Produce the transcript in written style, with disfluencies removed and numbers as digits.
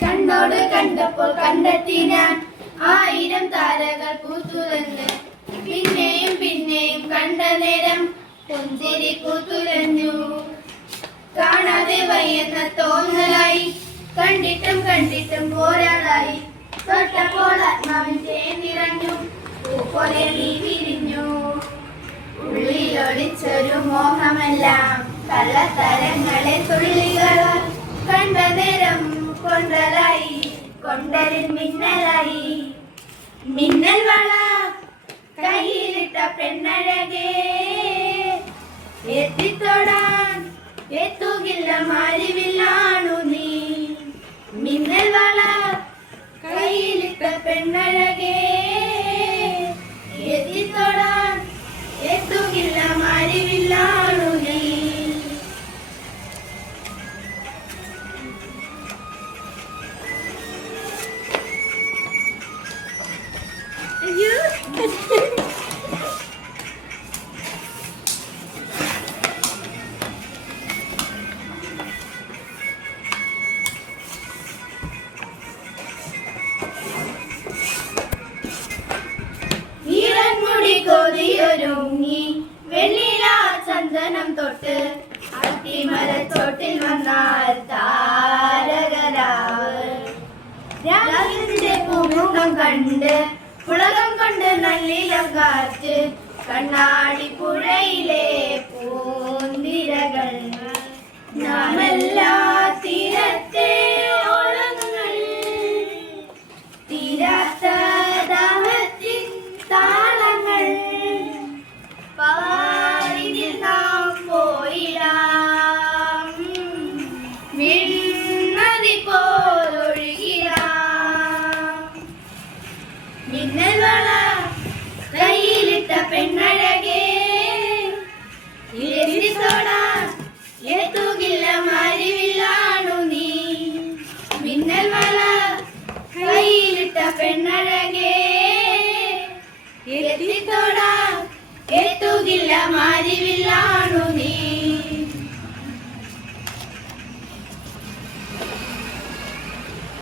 കണ്ണോട് കണ്ടപ്പോൾ കണ്ടെത്തി ഞാൻ 1000 താരകൾ പൂത്തുലഞ്ഞ്. പിന്നെയും പിന്നെയും കണ്ട നേരം പുഞ്ചിരി പൂത്തുലഞ്ഞു. കാണാതെ വയ്യെന്ന തോന്നലായി, കണ്ടിട്ടും കണ്ടിട്ടും പോരാതായി. തൊട്ടപ്പോൾ ആത്മാവിൻ തേൻ നിറഞ്ഞു, പൂപോലെ നീ വിരിഞ്ഞു. ഉള്ളിലൊളിച്ചൊരു മോഹമെല്ലാം കള്ളത്തരങ്ങളെ തുള്ളികളാൽ കണ്ട നേരം കൊണ്ടലായി, കൊണ്ടലിൽ മിന്നലായി. മിന്നൽ വള കയ്യിലിട്ട പെണ്ണഴകേ, എത്തിത്തൊടാൻ എത്തുകില്ല മാരിവില്ലാണു നീ. മിന്നൽ വള കയ്യിലിട്ട പെണ്ണഴകേ, എത്തിത്തൊടാൻ എത്തുകില്ല മാരിവില്ലാണു നീ. കൊതിയൊരുങ്ങി വെള്ളില ചന്ദനം തൊട്ട് അത്തിമരത്തോട്ടിൽ വന്നാൽ താരകരാവ്. രാവിലെ പൂമുഖം കണ്ട് പുളകം കൊണ്ട് നല്ലിലം കാറ്റ്, കണ്ണാടി പുഴയിലെ പൂന്തിരകൾ. നാമെല്ലാ തീരത്തെ ഓളങ്ങൾ, തീരാത്ത ദാഹത്തിൻ താളങ്ങൾ. പാരിതിൽ നാം പോയിടാം, വിണ്ണതി പോലൊഴുകിടാം. മിന്നൽ വള കയ്യിലിട്ട പെണ്ണഴകേ, എത്തിത്തൊടാൻ എത്തുകില്ല മാരിവില്ലാണു നീ. മിന്നൽ വള കയ്യിലിട്ട പെണ്ണഴകേ, എത്തിത്തൊടാൻ എത്തുകില്ല മാരിവില്ലാണു നീ.